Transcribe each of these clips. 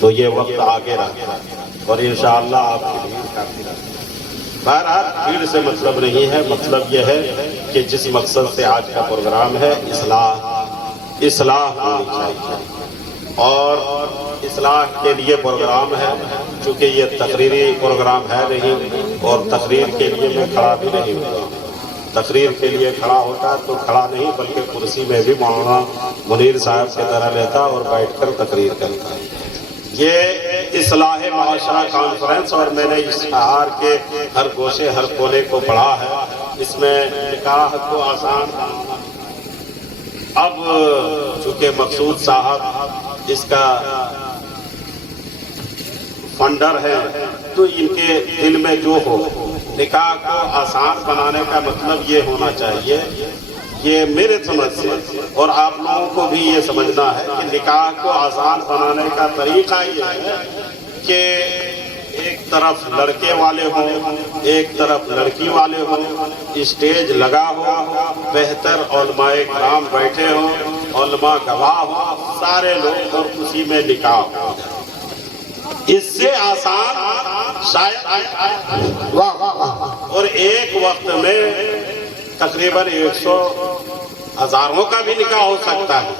تو یہ وقت آگے رہا اور انشاءاللہ آپ کی بھیڑ کافی رہا۔ بہرحال بھیڑ سے مطلب نہیں ہے، مطلب یہ ہے کہ جس مقصد سے آج کا پروگرام ہے، اصلاح ہونی چاہیے، اور اصلاح کے لیے پروگرام ہے۔ چونکہ یہ تقریری پروگرام ہے نہیں، اور تقریر کے لیے میں کھڑا بھی نہیں ہوتا۔ تقریر کے لیے کھڑا ہوتا تو کھڑا نہیں بلکہ کرسی میں بھی مولانا منیر صاحب کی طرح لیتا اور بیٹھ کر تقریر کرتا۔ یہ اصلاح معاشرہ کانفرنس، اور میں نے اشتہار کے ہر گوشے ہر کونے کو پڑھا ہے۔ اس میں نکاح کو آسان، اب چونکہ مقصود صاحب اس کا فنڈر ہے، تو ان کے دل میں جو ہو، نکاح کو آسان بنانے کا مطلب یہ ہونا چاہیے، یہ میرے سمجھ سے، اور آپ لوگوں کو بھی یہ سمجھنا ہے کہ نکاح کو آسان بنانے کا طریقہ یہ ہے کہ ایک طرف لڑکے والے ہوں، ایک طرف لڑکی والے ہوں، اسٹیج لگا ہو، بہتر علماء کرام بیٹھے ہوں، علماء گواہ ہوں، سارے لوگ، اور اسی میں نکاح ہو۔ اس سے آسان شاید، اور ایک وقت میں تقریباً 100 ہزاروں کا بھی نکاح ہو سکتا ہے،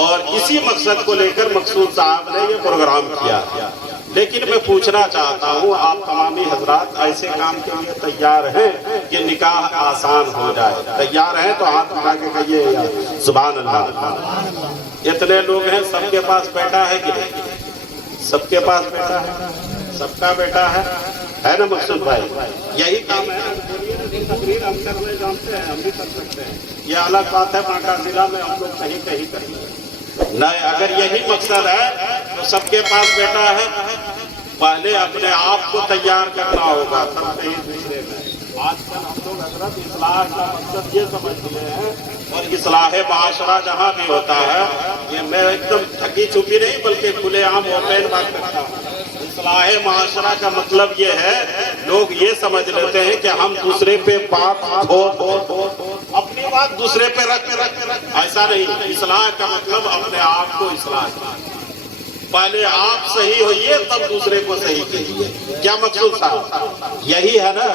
اور اسی مقصد کو لے کر مقصود صاحب نے یہ پروگرام کیا۔ لیکن میں پوچھنا چاہتا ہوں، آپ تمامی حضرات ایسے کام کے لیے تیار ہیں کہ نکاح آسان ہو جائے؟ تیار ہیں تو ہاتھ اٹھا کے کہیے سبحان اللہ۔ اتنے لوگ ہیں، سب کے پاس بیٹا ہے کہ نہیں؟ سب کے پاس بیٹا ہے، سب کا بیٹا ہے نا مقصود بھائی؟ یہی کام ہے۔ تقریر ہم کرنے جانتے ہیں، ہم بھی کر سکتے ہیں، یہ الگ بات ہے بانکا ضلع میں ہم لوگ کہیں کریں نہیں۔ اگر یہی مقصد ہے تو سب کے پاس بیٹا ہے، پہلے اپنے آپ کو تیار کرنا ہوگا، تب کہیں دوسرے میں۔ آج کل ہم لوگ حضرت اصلاح کا مقصد یہ سمجھ لیے ہیں، اور اصلاح معاشرہ جہاں بھی ہوتا ہے، یہ میں ایک دم تھکی چھپی نہیں بلکہ کھلے عام اوپن بات کرتا ہوں۔ اصلاح معاشرہ کا مطلب یہ ہے، لوگ یہ سمجھ لیتے ہیں کہ ہم دوسرے پہ بات اپنی بات دوسرے پہ رکھ، ایسا نہیں۔ اصلاح کا مطلب اپنے آپ کو اصلاح کرنا، پہلے آپ صحیح ہوئیے تب دوسرے کو صحیح کیجیے۔ کیا مقصود صاحب؟ یہی ہے نا؟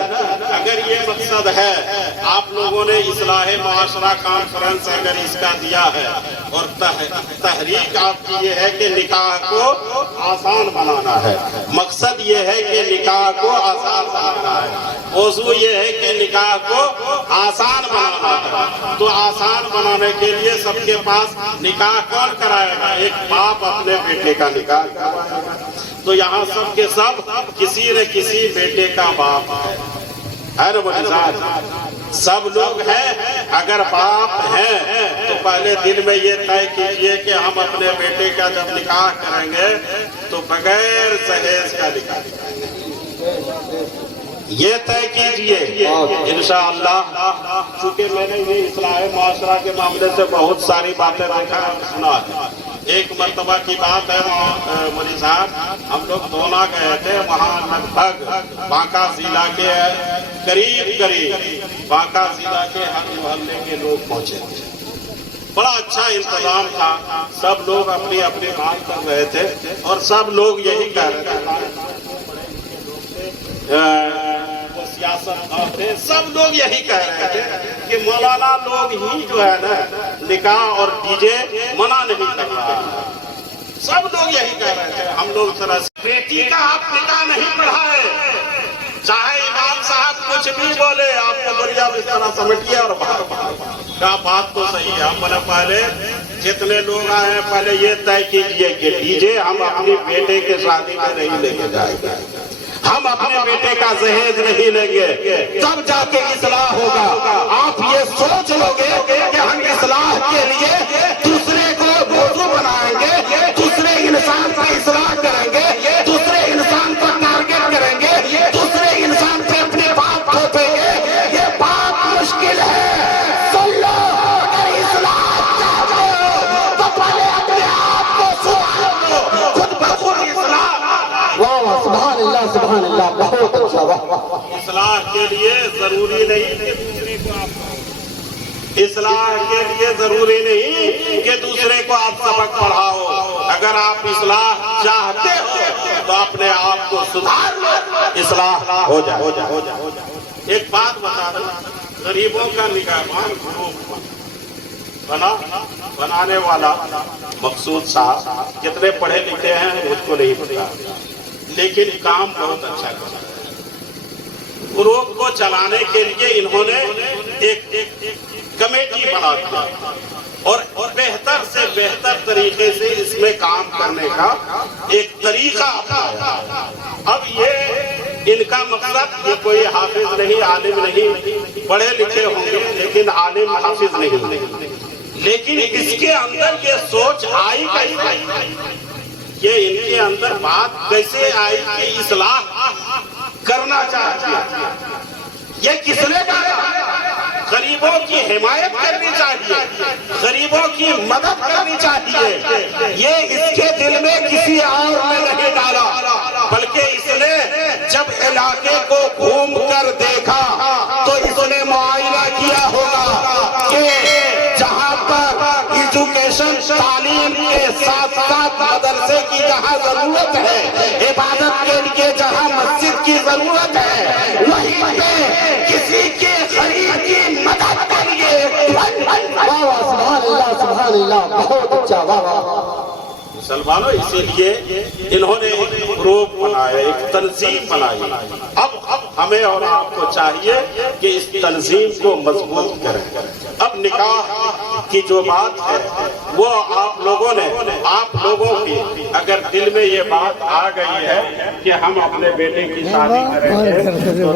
اگر یہ مقصد ہے، آپ لوگوں نے اصلاح معاشرہ کانفرنس اگر اس کا دیا ہے، اور تحریک آپ کی یہ ہے کہ نکاح کو آسان بنانا ہے، مقصد یہ ہے کہ نکاح کو آسان بنانا ہے، موضوع یہ ہے کہ نکاح کو آسان بنانا ہے، تو آسان بنانے کے لیے سب کے پاس نکاح کون کرائے گا؟ ایک باپ اپنے بیٹے کا نکاح کروائے گا۔ تو یہاں سب کے سب کسی نہ کسی بیٹے کا باپ ہے نا مجھے؟ سب لوگ ہیں، اگر باپ ہیں تو پہلے دل میں یہ طے کیجئے کہ ہم اپنے بیٹے کا جب نکاح کریں گے تو بغیر جہیز کا نکاح کریں گے، یہ طے کیجئے انشاءاللہ۔ چونکہ میں نے یہ اصلاح معاشرہ کے معاملے سے بہت ساری باتیں سنا ہے۔ ایک مرتبہ کی بات ہے مولوی صاحب، ہم لوگ دونا گئے تھے، وہاں لگ بھگ بانکا ضلع کے قریب بانکا ضلع کے ہر محلے کے لوگ پہنچے تھے۔ بڑا اچھا انتظام تھا، سب لوگ اپنی اپنی بات کر رہے تھے، اور سب لوگ یہی کہہ رہے تھے، سب لوگ یہی کہہ رہے تھے کہ مولانا لوگ ہی جو ہے نا نکاح اور ڈی جے منع نہیں کر رہا ہے۔ سب لوگ یہی کہہ رہے تھے۔ ہم لوگ ذرا بیٹی کا آپ نکاح نہیں پڑھائے، چاہے امام صاحب کچھ بھی بولے، آپ کو بڑھیا اس طرح سمجھیے اور کا بات تو صحیح ہے۔ ہم نے پہلے جتنے لوگ آئے ہیں پہلے یہ طے کیجئے کہ ڈی جے ہم اپنی بیٹے کے شادی میں نہیں لے کے جائیں گے، ہم اپنے بیٹے کا جہیز نہیں لیں گے، تب جا کے اصلاح ہوگا۔ آپ یہ سوچ لو گے کہ ہم اصلاح کے لیے دوسرے کو موضوع بنائیں گے، دوسرے انسان کا اصلاح کریں گے، دوسرے انسان کو ٹارگٹ کریں گے، دوسرے انسان پہ اپنی بات تھوپیں گے، یہ بات مشکل ہے۔ سن لو، اگر اصلاح چاہتے ہو تو پہلے اپنے آپ کو سوال لو، خود بخود اصلاح۔ واہ سبحان اللہ، سبحان اللہ، بہت اچھا۔ اصلاح کے لیے ضروری نہیں کہ دوسرے کو آپ اصلاح کے لیے ضروری نہیں کہ دوسرے کو آپ سبق پڑھاؤ۔ اگر آپ اصلاح چاہتے ہو تو اپنے آپ کو سدھار لو، اصلاح ہو جائے۔ ایک بات بتا دوں، غریبوں کا نگہبان گروپ بنانے والا مقصود صاحب کتنے پڑھے لکھے ہیں مجھ کو نہیں پتا، لیکن کام بہت اچھا کرا۔ گروپ کو چلانے کے لیے انہوں نے ایک کمیٹی بنا دیا اور بہتر سے بہتر طریقے سے اس میں کام کرنے کا ایک طریقہ اپنایا۔ اب یہ ان کا مقصد، یہ کوئی حافظ نہیں، عالم نہیں، پڑھے لکھے ہوں گے لیکن عالم حافظ نہیں، لیکن اس کے اندر یہ سوچ آئی کیسے، یہ ان کے اندر بات کیسے آئی کہ اصلاح کرنا چاہتی ہے؟ یہ کس نے کہا؟ غریبوں کی حمایت کرنی چاہیے، غریبوں کی مدد کرنی چاہیے، یہ اس کے دل میں کسی اور نے نہیں ڈالا، بلکہ اس نے جب علاقے کو گھوم کر دیکھا تو اس نے معائنہ کیا ہوگا کہ جہاں پر ایجوکیشن، تعلیم کے ساتھ ساتھ مدرسے کی جہاں ضرورت ہے، عبادت کے لیے جہاں مسجد کی ضرورت ہے، وہیں پہ کسی کے غریب کی مدد کریے۔ سبحان اللہ، سبحان اللہ، بہت اچھا، واہ واہ۔ مسلمانوں، اسی لیے انہوں نے ایک گروپ بنایا، ایک تنظیم بنائی۔ اب ہمیں اور آپ کو چاہیے کہ اس تنظیم کو مضبوط کریں۔ اب نکاح کی جو بات ہے وہ آپ لوگوں کی اگر دل میں یہ بات آ گئی ہے کہ ہم اپنے بیٹے کی شادی کریں گے تو